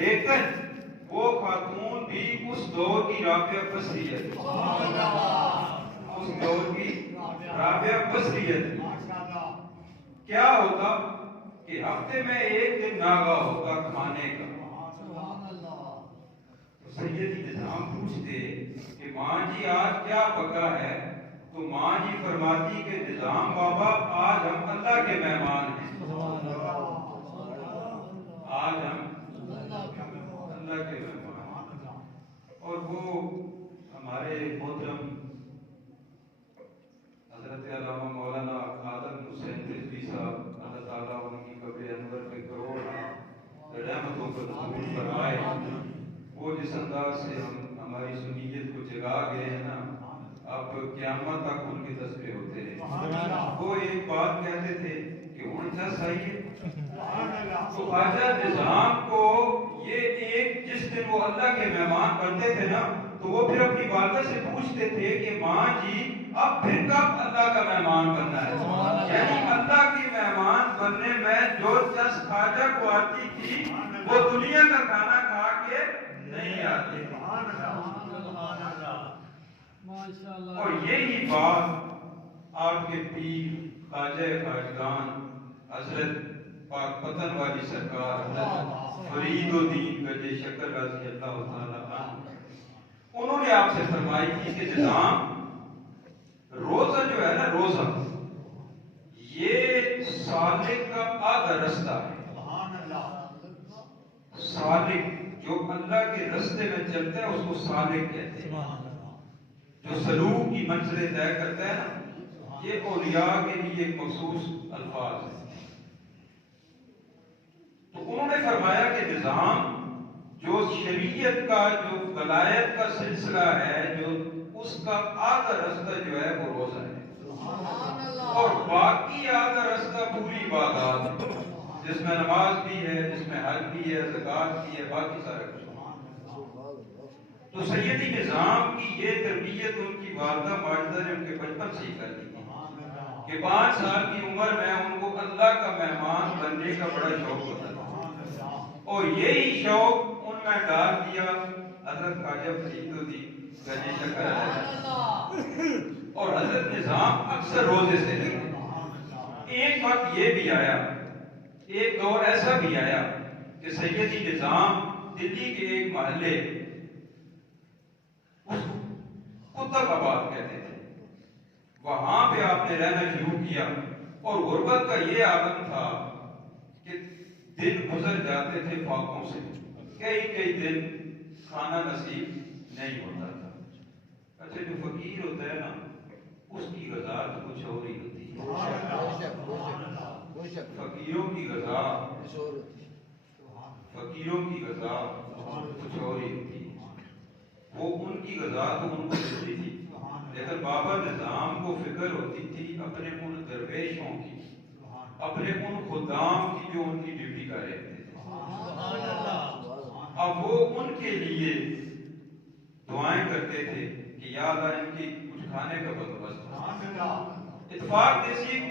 لیکن وہ خاتون بھی اس دور کی رابعہ بصری ہے، اس دور کی رابعہ بصری ہے۔ کیا ہوتا کہ ہفتے میں ایک دن ناغہ ہوتا کھانے کا، سیدی نظام پوچھتے کہ ماں جی آج کیا پکا ہے، تو ماں جی فرماتی کہ نظام بابا آج ہم اللہ کے مہمان ہیں، آج ہم اللہ کے مہمان ہیں۔ اور وہ ہمارے محترم حضرت علامہ مولانا خادم حسین رضوی صاحب، اللہ تعالیٰ ان کی قبر انور پہ کروڑ رحمتوں کو نزول فرمائے، وہ جس انداز سے ہماری سنیت کو جگا گئے ہیں نا، اب قیامت تک ان کے تذکرے ہوتے رہے۔ وہ ایک بات کہتے تھے کہ اونچا صحیح، تو خواجہ نظام کو یہ ایک جس دن وہ اللہ کے مہمان بنتے تھے نا، تو وہ پھر اپنی والدہ سے پوچھتے تھے کہ ماں جی اب پھر کب اللہ کا مہمان بننا ہے؟ یعنی اللہ کی مہمان بننے میں جو چس خواجہ کو آتی تھی وہ دنیا کا کھانا کھا کے نہیں آتی۔ اور یہی بات آپ کے پیر خواجہ خواجگان حضرت پاک پتن والی سرکار حضرت فرید الدین گجے شکر رضی اللہ تعالیٰ عنہ، انہوں نے آپ سے فرمائی تھی کہ نظام روزہ جو ہے نا، روزہ یہ سالک کا آدھا رستہ ہے۔ سالک جو اللہ کے رستے میں چلتا ہے اس کو سالک کہتے ہیں، جو سلوک کی منزلیں طے کرتا ہے نا، یہ اولیاء کے لیے ایک مخصوص الفاظ ہے۔ تو انہوں نے فرمایا کہ نظام جو شریعت کا جو ولایت کا سلسلہ ہے، جو اس کا آدھا رستہ جو ہے وہ روزہ ہے، اور باقی آدھا رستہ پوری عبادات ہے، جس میں نماز بھی ہے، جس میں حج بھی ہے، زکوٰۃ بھی ہے، باقی سارا کچھ۔ تو سیدی نظام کی یہ تربیت ان کی والدہ ماجدہ نے ان کے بچپن سے ہی کر دی کہ 5 سال کی عمر میں ان کو اللہ کا مہمان بننے کا بڑا شوق ہوتا تھا، اور یہی شوق ان میں ڈال دیا حضرت خواجہ فرید الدین گجے شکر علیہ۔ اور حضرت نظام اکثر روزے سے رہتے۔ ایک وقت یہ بھی آیا، ایک دور ایسا بھی آیا کہ سیدی نظام دلی کے ایک محلے کتب آباد کہتے تھے، وہاں پہ آپ نے رہنا شروع کیا، اور غربت کا یہ عالم تھا کہ دن گزر جاتے تھے فاقوں سے، کئی دن کھانا نصیب نہیں ہوتا تھا۔ اچھا جو فقیر ہوتا ہے نا، اس کی غذا تو کچھ اور ہی ہوتی ہے، فقیروں کی غذا کچھ اور ہی ہوتی ہے۔ وہ ان کی غذا تو ان کو ملتی تھی، لیکن بابا نظام کو فکر ہوتی تھی اپنے ان درویشوں کی، اپنے ان خدام کی جو ان کی ڈیوٹی کر رہے تھے۔ اب وہ ان کے لیے دعائیں کرتے تھے کہ یا اللہ ان کی کچھ کھانے کا بندوبست۔ اتفاق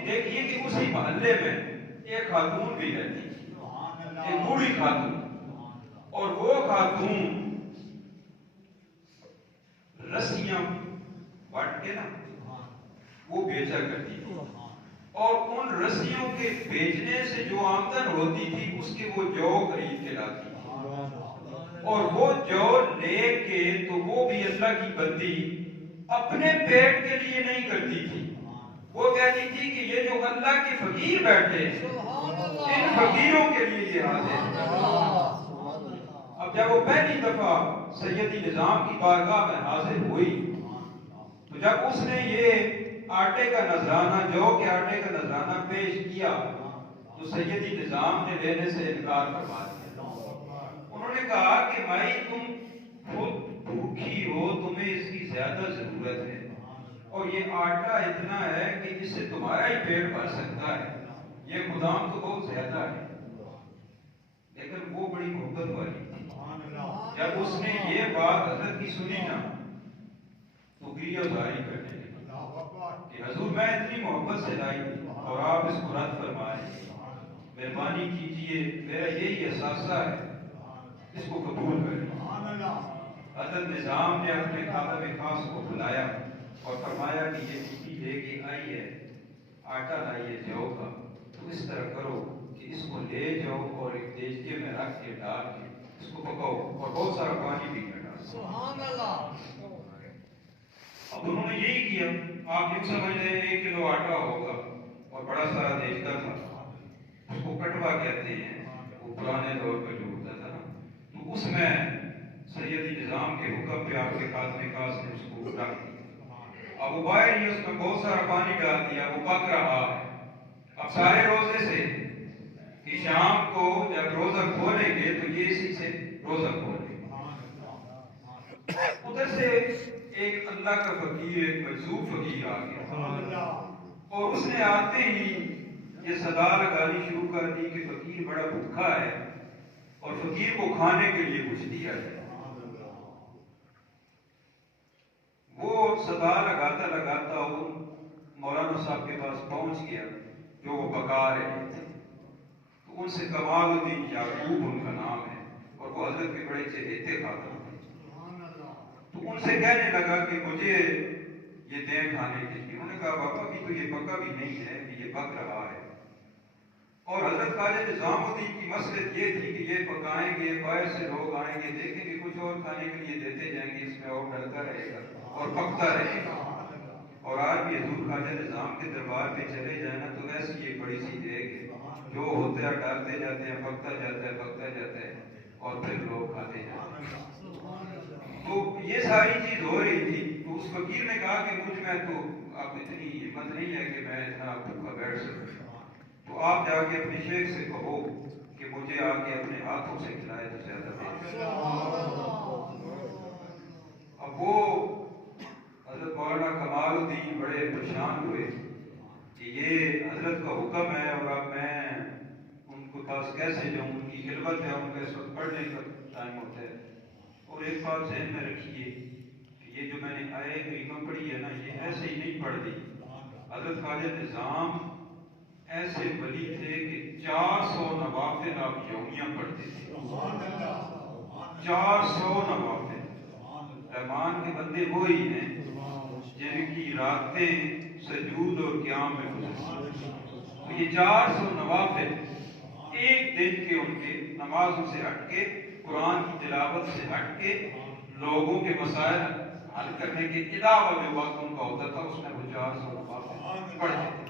دیکھیے کہ اسی محلے میں ایک خاتون بھی رہتی، ایک بوڑھی خاتون، اور وہ خاتون رسیاں بانٹ کے نا وہ بیچا کرتی تھی، اور ان رسیوں کے بیچنے سے جو آمدن ہوتی تھی اس کے وہ جو خرید کے لاتی تھی، اور وہ جو لے کے تو وہ بھی اللہ کی بندی اپنے پیٹ کے لیے نہیں کرتی تھی، وہ کہتی تھی کہ یہ جو اللہ کے فقیر بیٹھے ہیں ان فقیروں کے لیے یہ حاضر ہے۔ اب جب وہ پہلی دفعہ سیدی نظام کی بارگاہ میں حاضر ہوئی، تو جب اس نے یہ آٹے کا نذرانہ، جو کے آٹے کا نذرانہ پیش کیا، تو سیدی نظام نے لینے سے انکار فرما دیا۔ انہوں نے کہا کہ بھائی تم خود بھوکھی ہو، تمہیں اس کی زیادہ ضرورت ہے، اور یہ آٹا اتنا ہے کہ اس سے تمہارا ہی پیٹ بھر سکتا ہے، یہ خدام تو بہت زیادہ ہے۔ لیکن وہ بڑی محبت والی تھی، جب اس نے یہ بات حضرت کی سنی نا تو گریہ زاری کرنے لگی کہ حضور میں اتنی محبت سے لائی اور آپ اس کو رد فرمائیں، مہربانی کیجئے، میرا یہی احساسہ ہے اس کو قبول کریں۔ حضرت نظام نے اپنے خادم خاص کو بلایا اور فرمایا کہ یہ مٹی لے کے آئی ہے، آٹا لائیے جو کا، تو اس طرح کرو کہ اس کو لے جاؤ اور ایک دیگچے میں رکھ کے ڈال کے اس کو پکاؤ اور بہت سارا پانی بھی ڈالو۔ سبحان اللہ۔ اب انہوں نے یہی کیا۔ آپ یہ سمجھ لیں 1 کلو آٹا ہوگا اور بڑا سارا دیگچہ تھا، اس کو کٹوا کہتے ہیں، وہ پرانے دور پہ جو ہوتا تھا نا، تو اس میں سیدی نظام کے حکم پہ آپ کے خادم خاص نے اس کو رکھ دیا۔ اب ابائر نے اس میں بہت سارا پانی ڈال دیا، وہ پک رہا ہے۔ اب سارے روزے سے کہ شام کو جب روزہ کھولیں گے تو یہ اسی سے روزہ کھولیں گے۔ ادھر سے ایک اللہ کا فقیر، ایک مجذوب فقیر آ گیا اور اس نے آتے ہی یہ صدا لگانی شروع کر دی کہ فقیر بڑا بھوکا ہے اور فقیر کو کھانے کے لیے کچھ دیا جائے۔ وہ صدا لگاتا لگاتا مولانا صاحب کے پاس پہنچ گیا جو وہ پکا رہے تھے، تو ان سے کمال الدین یعقوب ان کا نام ہے اور وہ حضرت کے بڑے چہیتے خادم تھے، تو ان سے کہنے لگا کہ مجھے یہ دیں کھانے کے لیے۔ انہوں نے کہا بابا ابھی تو یہ پکا بھی نہیں ہے کہ یہ پک رہا ہے، اور حضرت خواجہ نظام الدین کی مصلحت یہ تھی کہ یہ پکائیں گے، باہر سے لوگ آئیں گے، دیکھیں گے کچھ اور کھانے کے لیے دیتے جائیں گے، اس میں اور ڈلتا رہے گا اور پکتا رہے گا۔ اور آج بھی حضور خواجہ نظام کے دربار پہ چلے جائیں نا تو ایسی یہ بڑی سی دیگ ہے، جو ہوتا ہے ڈالتے جاتے ہیں، پکتا جاتا ہے، پکتا جاتا ہے اور پھر لوگ کھاتے جاتے ہیں۔ تو یہ ساری چیز ہو رہی تھی، تو اس فقیر نے کہا کہ مجھ میں تو اب اتنی ہمت نہیں ہے کہ میں اتنا بھوکا بیٹھ سکوں، تو آپ جا کے اپنے شیخ سے کہو کہ مجھے آ کے اپنے ہاتھوں سے کھلائے تو زیادہ بہتر۔ اب وہ حضرت مولانا کمال الدین بڑے پریشان ہوئے کہ یہ حضرت کا حکم ہے اور اب میں ان کے پاس کیسے جاؤں، ان کی خدمت ہے، ان کا اس وقت پڑھنے کا ٹائم ہوتا ہے۔ اور ایک بات ذہن میں رکھیے کہ یہ جو میں نے آئے کریمہ پڑھی ہے نا، یہ ایسے ہی نہیں پڑھ دی۔ حضرت خواجہ نظام ایسے ولی تھے کہ 400 نوافل آپ یومیہ پڑھتے تھے، 400 نوافل۔ رحمان کے بندے وہی ہیں جن کی راتیں سجود اور قیام میں گزرتی۔ یہ 400 نوافل ایک دن کے ان کے نمازوں سے ہٹ کے، قرآن کی تلاوت سے ہٹ کے، لوگوں کے مسائل حل کرنے کے علاوہ جو وقت ان کا ہوتا تھا اس میں وہ 400 نوافل پڑھتے تھے۔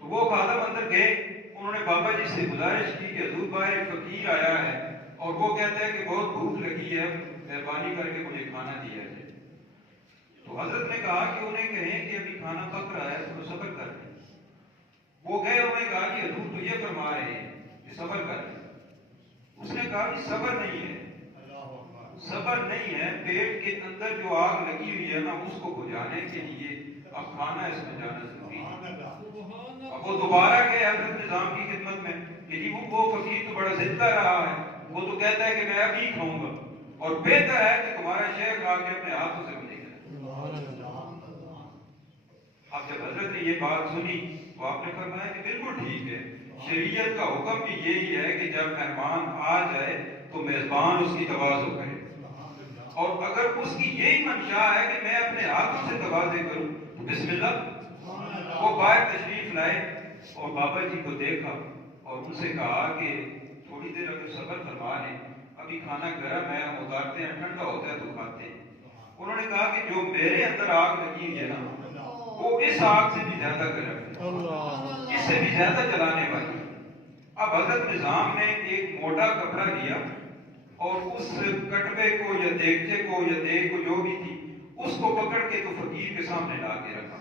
تو وہ خادم اندر گئے، انہوں نے بابا جی سے گزارش کی کہ حضور باہر ایک فقیر آیا ہے اور وہ کہتا ہے کہ بہت بھوک لگی ہے، مہربانی کر کے مجھے کھانا دیا جائے۔ تو حضرت نے کہا کہ انہیں کہیں کہ ابھی کھانا پک رہا ہے تو صبر کر لیں۔ وہ گئے، انہوں نے کہا کہ حضور تو یہ فرما رہے ہیں کہ صبر کر لیں۔ اس نے کہا کہ صبر نہیں ہے، صبر نہیں ہے، پیٹ کے اندر جو آگ لگی ہوئی ہے نا اس کو بجھانے کے لیے اب کھانا اس میں جانا ضروری ہے۔ اب وہ دوبارہ گئے حضرت نظام کی خدمت میں کہ جی وہ فقیر تو بڑا ضد کر رہا ہے، وہ تو کہتا ہے کہ میں ابھی کھاؤں گا اور بہتر ہے کہ تمہارا شیخ آ کے اپنے ہاتھوں سے مجھے کھلائے۔ اب جب حضرت نے یہ بات سنی تو آپ نے فرمایا کہ بالکل ٹھیک ہے، شریعت کا حکم بھی یہی ہے کہ جب مہمان آ جائے تو میزبان اس کی تواضع کرے، اور اگر اس کی یہی منشا ہے کہ میں اپنے ہاتھوں سے تواضع کروں تو بسم اللہ۔ وہ باہر تشریف لائے اور بابا جی کو دیکھا اور ان سے کہا کہ تھوڑی دیر اگر صبر فرما لیں، ابھی کھانا گرم ہے، ہم اتارتے ہیں، ٹھنڈا ہوتا ہے تو کھاتے ہیں۔ انہوں نے کہا کہ جو میرے اندر آگ لگی ہوئی ہے نا وہ اس آگ سے بھی زیادہ گرم ہے، اس سے بھی زیادہ جلانے والی۔ اب حضرت نظام نے ایک موٹا کپڑا لیا اور اس کٹبے کو یا دیگچے کو یا دیگ کو جو بھی تھی اس کو پکڑ کے تو فقیر کے سامنے لا کے رکھا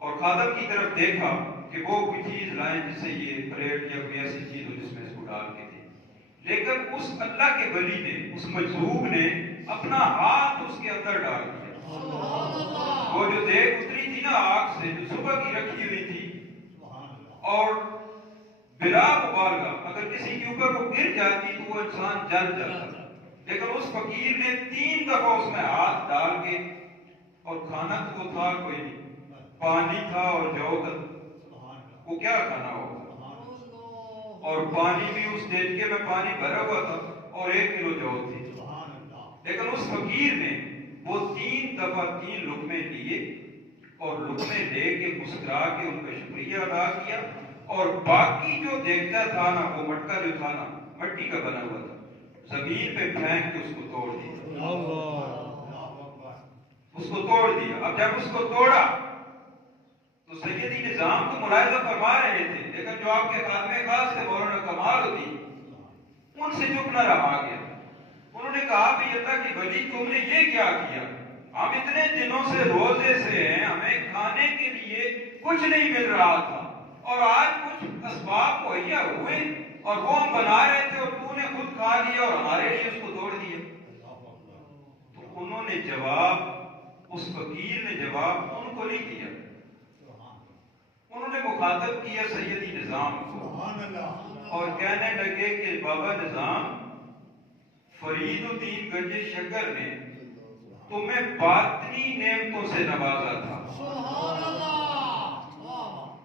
اور خادم کی طرف دیکھا کہ وہ کوئی چیز لائیں جس سے یہ پلیٹ یا کوئی ایسی چیز ہو جس میں اس کو ڈال کے دے، لیکن اس اللہ کے ولی نے، اس مجذوب نے اپنا ہاتھ اس کے اندر ڈال دیا۔ وہ جو دیگ اتری تھی نا آگ سے، جو صبح کی رکھی ہوئی تھی، اور بلا مبالغہ اگر کسی کے اوپر وہ گر جاتی تو وہ انسان جل جاتا، لیکن اس فقیر نے 3 دفعہ اس میں ہاتھ ڈال کے، اور کھانا تو وہ تھا کوئی نہیں، پانی تھا اور جو تھا، وہ کیا کھانا ہوگا؟ اور پانی بھی اس دیچکے میں پانی بھرا ہوا تھا اور 1 کلو جو تھی، لیکن اس فقیر نے وہ 3 دفعہ 3 لقمے لیے اور لقمے لے کے مسکرا کے ان کا شکریہ ادا کیا، اور باقی جو دیکھتا تھا نا، وہ مٹکا جو تھا نا، مٹی کا بنا ہوا تھا، زمین پہ پھینک کے اس کو توڑ دیا، اس کو توڑ دیا۔ اب جب اس کو توڑا تو سیدی نظام کو ملاحظہ فرما رہے تھے، لیکن جو آپ کے خاتمے خاص تھے مولانا کمال الدین، ان سے چپ نہ رہا گیا۔ انہوں نے کہا بھی اللہ کی ولی تم نے یہ کیا کیا؟ ہم اتنے دنوں سے روزے سے ہیں، ہمیں کھانے کے لیے کچھ نہیں مل رہا تھا، اور آج کچھ اسباب مہیا ہوئے اور وہ ہم بنا رہے تھے اور تو نے خود کھا لیا اور ہمارے لیے اس کو توڑ دیا۔ تو انہوں نے جواب، اس فقیر نے جواب ان کو نہیں دیا، انہوں نے مخاطب کیا سیدی نظام کو اور کہنے لگے کہ بابا نظام، فرید الدین گنج شکر نے تمہیں باطنی نعمتوں سے نوازا تھا،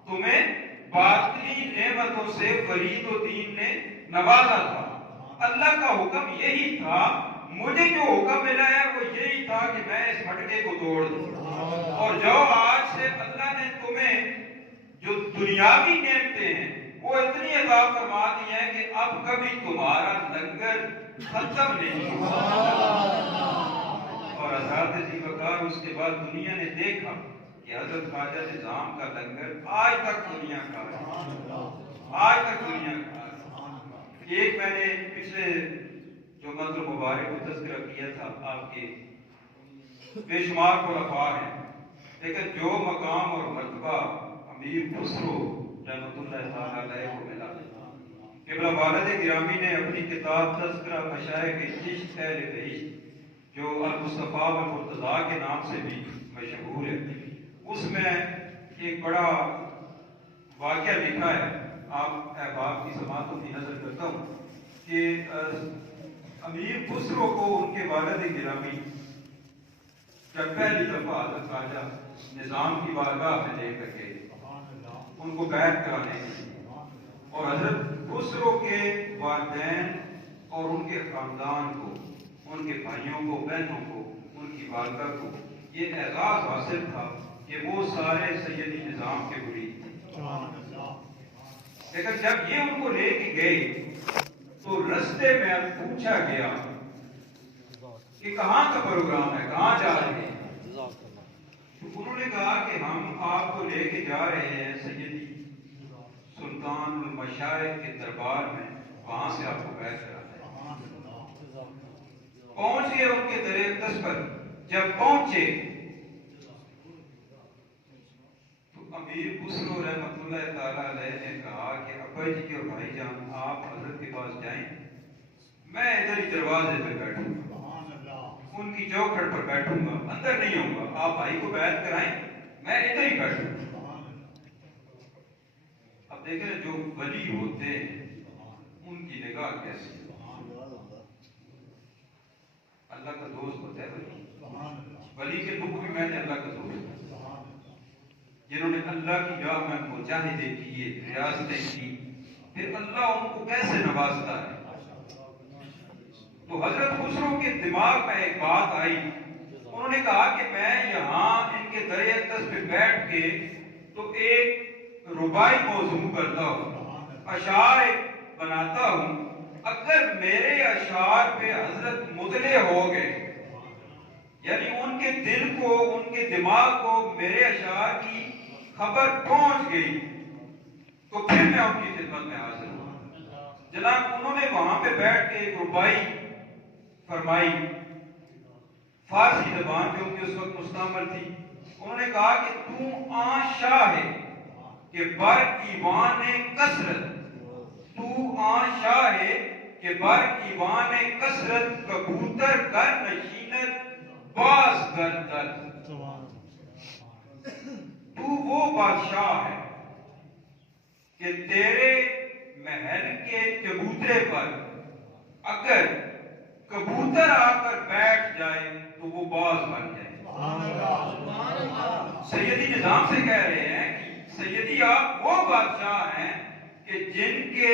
تمہیں باطنی نعمتوں سے فرید الدین نے نوازا تھا۔ اللہ کا حکم یہی تھا، مجھے جو حکم ملا ہے وہ یہی تھا کہ میں اس مٹکے کو توڑ دوں، اور جو آج سے اللہ نے تمہیں جو دنیاوی نعمتیں ہیں وہ اتنی عطا فرما دی ہیں کہ اب کبھی تمہارا لنگر ختم نہیں ہوگا۔ اور حضرات ذی وقار اس کے بعد دنیا نے دیکھا کہ حضرت خواجہ نظام کا لنگر آج تک دنیا کا ہے، آج تک دنیا کا ہے۔ ایک میں نے پچھلے جو منظر مبارک کو تذکرہ کیا تھا، آپ کے بے شمار خلفاء ہیں، لیکن جو مقام اور مرتبہ امیر خسرو رحمۃ اللہ تعالیٰ علیہ کو ملا، قبلہ والد گرامی نے اپنی کتاب تذکرہ مشائخ چشت اہل بہشت، جو المصطفیٰ والمرتضیٰ کے نام سے بھی مشہور ہے، اس میں ایک بڑا واقعہ لکھا ہے۔ آپ احباب کی سماعتوں کی نظر کرتا ہوں کہ امیر خسرو کو ان کے والد گرامی جب پہلی دفعہ حضرت خواجہ نظام کی بارگاہ میں لے کر گئے ان کو بیعت کرانے کے لیے، اور حضرت خسرو کے والدین اور ان کے خاندان کو، ان کے بھائیوں کو، بہنوں کو، ان کی والدہ کو یہ اعزاز حاصل تھا کہ وہ سارے سیدی نظام کے مرید تھے۔ لیکن جب یہ ان کو لے کے گئے تو رستے میں پوچھا گیا کہ کہاں کا پروگرام ہے، کہاں جا رہے ہیں؟ تو انہوں نے کہا کہ ہم آپ کو لے کے جا رہے ہیں سیدی سلطان المشائخ کے دربار میں، وہاں سے آپ کو بیعت کرانا ہے۔ پہنچ گئے ان کے در اقدس پر، جب پہنچے تو امیر خسرو رحمۃ اللہ تعالیٰ علیہ نے کہا کہ ابا جی اور بھائی جان آپ حضرت کے پاس جائیں، میں ادھر ہی دروازے پہ بیٹھوں گا، ان کی چوکھٹ پر بیٹھوں گا، اندر نہیں ہوں گا، آپ بھائی کو بیعت کرائیں، میں ادھر ہی بیٹھوں گا۔ اب دیکھیں جو ولی ہوتے ہیں ان کی نگاہ کیسی ہے، اللہ کا دوست ہوتا ہے ولی، ولی کے لوگ بھی میں نے اللہ کا دوست، جنہوں نے اللہ کی راہ میں مجاہدے کیے، ریاستیں کی، پھر اللہ ان کو کیسے نوازتا ہے۔ تو حضرت خسرو کے دماغ میں ایک بات آئی، انہوں نے کہا کہ میں یہاں ان کے در اقدس پہ بیٹھ کے تو ایک ربائی موضوع کرتا ہوں، اشعار بناتا ہوں، اگر میرے اشعار پہ حضرت مطلع ہو گئے، یعنی ان کے دل کو، ان کے دماغ کو میرے اشعار کی خبر پہنچ گئی تو پھر میں ان کی خدمت میں حاضر ہوں۔ جناب انہوں نے وہاں پہ بیٹھ کے ایک ربائی فرمائی، فارسی زبان جو کہ اس وقت مستعمل تھی، انہوں نے کہا کہ تو آن شاہ ہے کہ بر ایوان کثرت، تو آن شاہ ہے کہ بر ایوان کثرت، کبوتر کر نشینت باز گردد، تو وہ بادشاہ ہے کہ تیرے محل کے چبوترے پر اگر کبوتر آ کر بیٹھ جائے تو وہ باز بن جائے۔ سیدی نظام سے کہہ رہے ہیں کہ سیدی آپ وہ بادشاہ ہیں کہ جن کے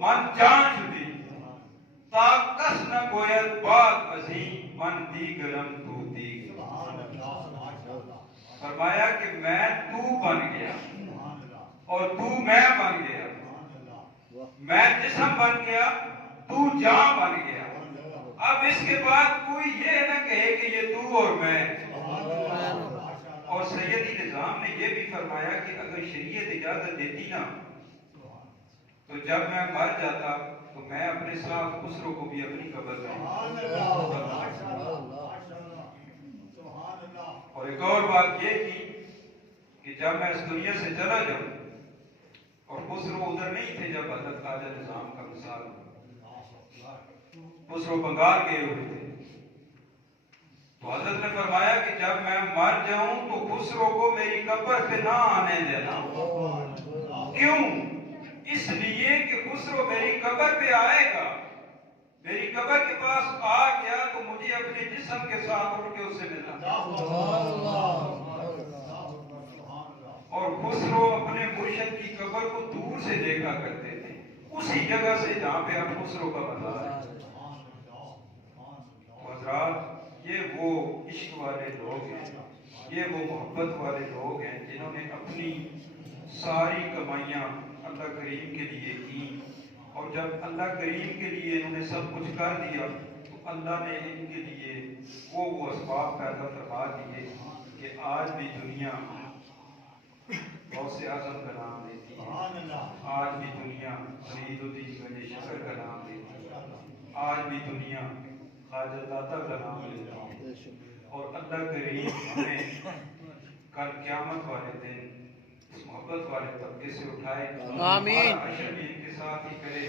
من جان شدی تا کس نہ گوید بات ازیں من دیگرم تو دیگر. فرمایا کہ میں تو بن گیا اور تو میں بن گیا, میں جسم بن گیا تو جان بن گیا. اب اس کے بعد کوئی یہ نہ کہے کہ یہ تو اور میں. اور سیدی نظام نے یہ بھی فرمایا کہ اگر شریعت اجازت دیتی نا تو جب میں مر جاتا تو میں اپنے ساتھ خسرو کو بھی اپنی قبر میں. اور ایک اور بات یہ تھی کہ جب میں اس دنیا سے چلا جاؤں, اور خسرو ادھر نہیں تھے جب حضرت خواجہ نظام کا مثال, خسرو بنگال گئے ہوئے تھے, تو حضرت نے فرمایا کہ جب میں مر جاؤں تو خسرو کو میری قبر پہ نہ آنے دینا. کیوں؟ اس لیے کہ خسرو میری قبر پہ آئے گا, میری قبر کے پاس آ گیا تو مجھے اپنے جسم کے ساتھ اٹھ کے اس سے ملنا. اور خسرو اپنے مرشد کی قبر کو دور سے دیکھا کرتے تھے, اسی جگہ سے جہاں پہ اب خسرو کا مزار ہے. حضرات یہ وہ عشق والے لوگ ہیں, یہ وہ محبت والے لوگ ہیں جنہوں نے اپنی ساری کمائیاں اللہ کریم کے لیے کی, اور جب اللہ کریم کے لیے انہوں نے سب کچھ کر دیا تو اللہ نے ان کے لیے وہ اسباب پیدا فرما دیے کہ آج بھی دنیا غوث اعظم کا نام لیتی ہے, آج بھی دنیا فرید الدین گنج شکر کا نام لیتی ہے, آج بھی دنیا خواجہ داتا کا نام لیتی ہے. اور اللہ کریم ہمیں کل قیامت والے دن اس محبت والے طبقے سے اٹھائے, آمین, کے ساتھ ہی کرے.